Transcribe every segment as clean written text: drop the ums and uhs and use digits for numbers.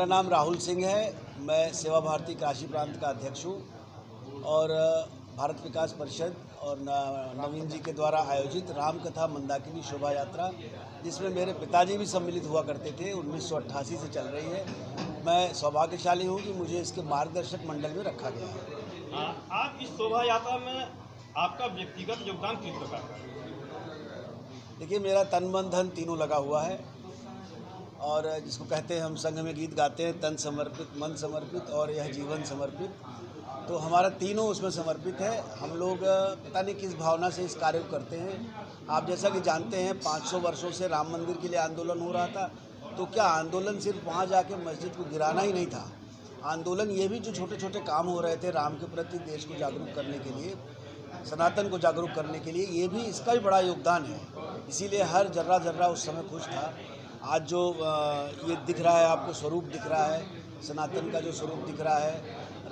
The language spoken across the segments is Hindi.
मेरा नाम राहुल सिंह है। मैं सेवा भारती काशी प्रांत का अध्यक्ष हूँ और भारत विकास परिषद और नवीन जी के द्वारा आयोजित रामकथा मंदाकिनी शोभा यात्रा, जिसमें मेरे पिताजी भी सम्मिलित हुआ करते थे, 1988 से चल रही है। मैं सौभाग्यशाली हूँ कि मुझे इसके मार्गदर्शक मंडल में रखा गया है। आप इस शोभा यात्रा में आपका व्यक्तिगत योगदान किस प्रकार का है? देखिए, मेरा तन मन धन तीनों लगा हुआ है और जिसको कहते हैं, हम संघ में गीत गाते हैं, तन समर्पित, मन समर्पित और यह जीवन समर्पित। तो हमारा तीनों उसमें समर्पित है। हम लोग पता नहीं किस भावना से इस कार्य को करते हैं। आप जैसा कि जानते हैं, 500 वर्षों से राम मंदिर के लिए आंदोलन हो रहा था। तो क्या आंदोलन सिर्फ वहाँ जाके मस्जिद को गिराना ही नहीं था? आंदोलन ये भी जो छोटे छोटे काम हो रहे थे राम के प्रति, देश को जागरूक करने के लिए, सनातन को जागरूक करने के लिए, ये भी इसका भी बड़ा योगदान है। इसीलिए हर जर्रा जर्रा उस समय खुश था। आज जो ये दिख रहा है आपको, स्वरूप दिख रहा है, सनातन का जो स्वरूप दिख रहा है,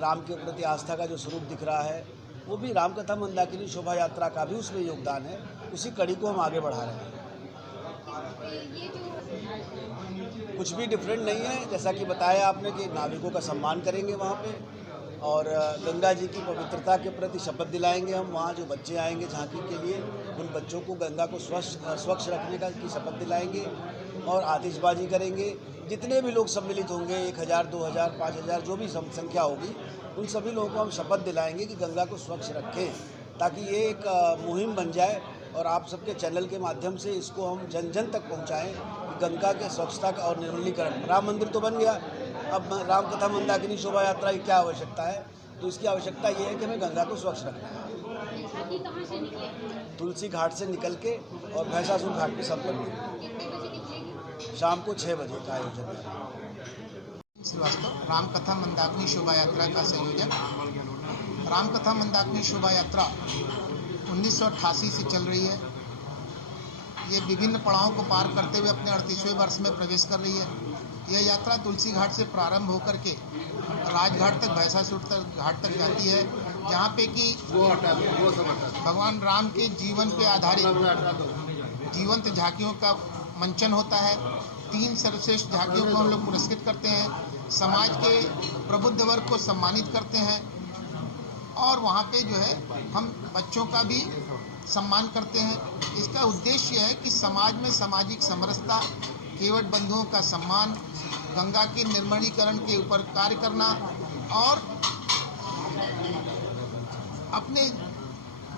राम के प्रति आस्था का जो स्वरूप दिख रहा है, वो भी रामकथा मंदाकिनी शोभा यात्रा का भी उसमें योगदान है। उसी कड़ी को हम आगे बढ़ा रहे हैं। कुछ भी डिफरेंट नहीं है। जैसा कि बताया आपने कि नागरिकों का सम्मान करेंगे वहाँ पे, और गंगा जी की पवित्रता के प्रति शपथ दिलाएंगे हम। वहाँ जो बच्चे आएंगे झांकी के लिए, उन बच्चों को गंगा को स्वच्छ रखने की शपथ दिलाएंगे और आतिशबाजी करेंगे। जितने भी लोग सम्मिलित होंगे, 1000, 2000, 5000 जो भी संख्या होगी, उन सभी लोगों को हम शपथ दिलाएंगे कि गंगा को स्वच्छ रखें, ताकि ये एक मुहिम बन जाए और आप सबके चैनल के माध्यम से इसको हम जन जन तक पहुँचाएँ कि गंगा के स्वच्छता का और निर्मलीकरण। राम मंदिर तो बन गया, अब रामकथा मंदाकिनी शोभा यात्रा की क्या आवश्यकता है? तो इसकी आवश्यकता ये है कि हमें गंगा को स्वच्छ रखना है। तुलसी घाट से निकल के और भैंसासुर घाट पे संपन्न शाम को 6 बजे का आयोजन है। श्रीवास्तव, रामकथा मंदाकिनी शोभा यात्रा का संयोजक। रामकथा मंदाकिनी शोभा यात्रा 1988 से चल रही है। ये विभिन्न पड़ावों को पार करते हुए अपने 38वें वर्ष में प्रवेश कर रही है। यह यात्रा तुलसी घाट से प्रारंभ होकर के राजघाट तक, भैंसासुर घाट तक जाती है, जहाँ पे कि भगवान राम के जीवन पे आधारित जीवंत झांकियों का मंचन होता है। 3 सर्वश्रेष्ठ झांकियों को हम लोग पुरस्कृत करते हैं, समाज के प्रबुद्ध वर्ग को सम्मानित करते हैं और वहाँ पे जो है हम बच्चों का भी सम्मान करते हैं। इसका उद्देश्य है कि समाज में सामाजिक समरसता, केवट बंधुओं का सम्मान, गंगा के निर्मलीकरण के ऊपर कार्य करना और अपने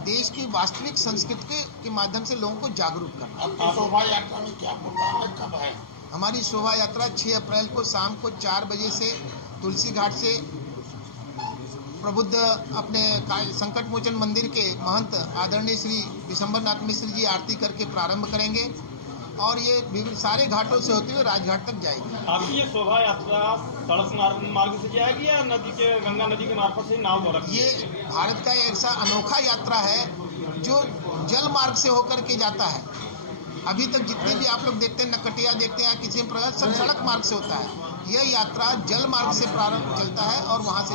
देश की वास्तविक संस्कृति के माध्यम से लोगों को जागरूक करना। आपकी शोभा यात्रा में क्या प्रोग्राम है, कब है? हमारी शोभा यात्रा 6 अप्रैल को शाम को 4 बजे से तुलसी घाट से प्रबुद्ध अपने संकट मोचन मंदिर के महंत आदरणीय श्री विशंबरनाथ मिश्र जी आरती करके प्रारंभ करेंगे और ये सारे घाटों से होते हुए राजघाट तक जाएगी। आपकी ये शोभा यात्रा सड़क मार्ग से जाएगी या गंगा नदी के मार्फत से नाव द्वारा? ये भारत का ऐसा अनोखा यात्रा है जो जल मार्ग से होकर के जाता है। अभी तक जितने भी आप लोग देखते हैं, नकटिया देखते हैं, किसी प्रकार सब सड़क मार्ग से होता है। यह यात्रा जल मार्ग से प्रारंभ चलता है और वहाँ से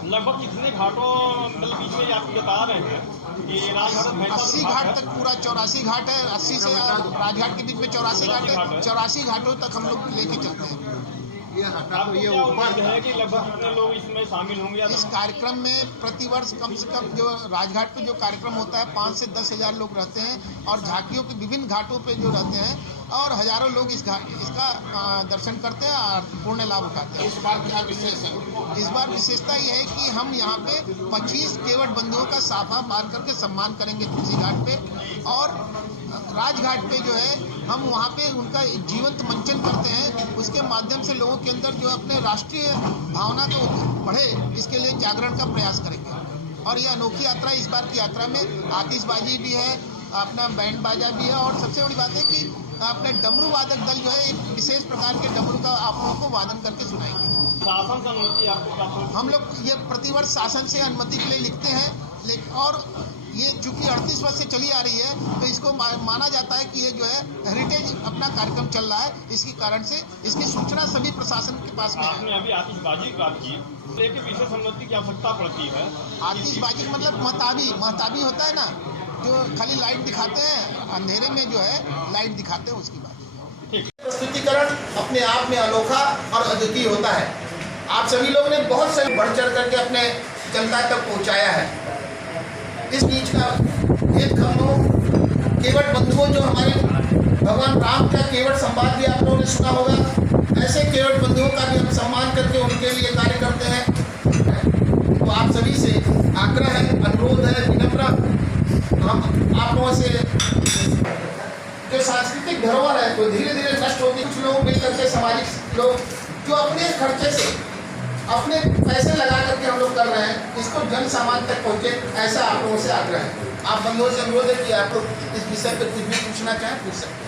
लगभग कितने घाटों मतलब बीच में आप बता रहे हैं कि राजघाट 80 घाट तक, पूरा 84 घाट है। 80 से राजघाट के बीच में 84 घाट है। 84 घाटों तक हम लोग लेके चलते हैं। ये उम्मीद है कि लगभग कितने लोग इसमें शामिल होंगे? इस कार्यक्रम में प्रतिवर्ष कम से कम जो राजघाट पे जो कार्यक्रम होता है 5 से 10 हजार लोग रहते हैं और झांकियों के विभिन्न घाटों पे जो रहते हैं और हजारों लोग इसका दर्शन करते हैं और पूर्ण लाभ उठाते हैं। इस बार क्या विशेष है? इस बार विशेषता यह है कि हम यहाँ पे 25 केवट बंधुओं का साफा मार करके सम्मान करेंगे तुलसी घाट पे, और राजघाट पे जो है हम वहाँ पे उनका जीवंत मंचन करते हैं। उसके माध्यम से लोगों के अंदर जो अपने राष्ट्रीय भावना को बढ़े, इसके लिए जागरण का प्रयास करेंगे। और यह अनोखी यात्रा, इस बार की यात्रा में आतिशबाजी भी है, अपना बैंड बाजा भी है और सबसे बड़ी बात है कि अपने डमरू वादक दल जो है एक विशेष प्रकार के डमरू का आप लोगों को वादन करके सुनाएंगे। शासन से अनुमति आपको? हम लोग ये प्रतिवर्ष शासन से अनुमति के लिए लिखते हैं, लेकिन और ये चूंकि 38 वर्ष से चली आ रही है तो इसको माना जाता है कि ये जो है हेरिटेज अपना कार्यक्रम चल रहा है। इसके कारण से इसकी सूचना सभी प्रशासन के पास में है। आपने अभी आतिशबाजी की बात की, लेकिन विशेष अनुमति की आवश्यकता पड़ती है। आतिशबाजी मतलब महताबी होता है ना, जो खाली लाइट दिखाते हैं, अंधेरे में जो है लाइट दिखाते हैं, उसकी बात। प्रस्तुतिकरण अपने आप में अनोखा और अद्वितीय होता है। आप सभी लोगों ने बहुत से बढ़ चढ़ करके अपने जनता तक पहुंचाया है। इस बीच का एक हम लोग केवट बंधुओं जो हमारे भगवान राम का केवट संवाद भी आप लोगों ने सुना होगा, ऐसे केवट बंधुओं का भी हम सम्मान करके उनके लिए कार्य करते हैं। तो आप सभी से आग्रह है, अनुरोध है, विनम्र हम आप लोगों से, जो सांस्कृतिक धरोहर है वो धीरे धीरे नष्ट होती है। कुछ लोग मिलकर के सामाजिक लोग जो अपने खर्चे से अपने पैसे लगा करके हम लोग कर रहे हैं, इसको जन सामान्य तक पहुँचे, ऐसा आप लोगों से आग्रह है। आप बंधुओं से अनुरोध है कि आप लोग इस विषय पर कुछ भी पूछना चाहें पूछ सकते हैं।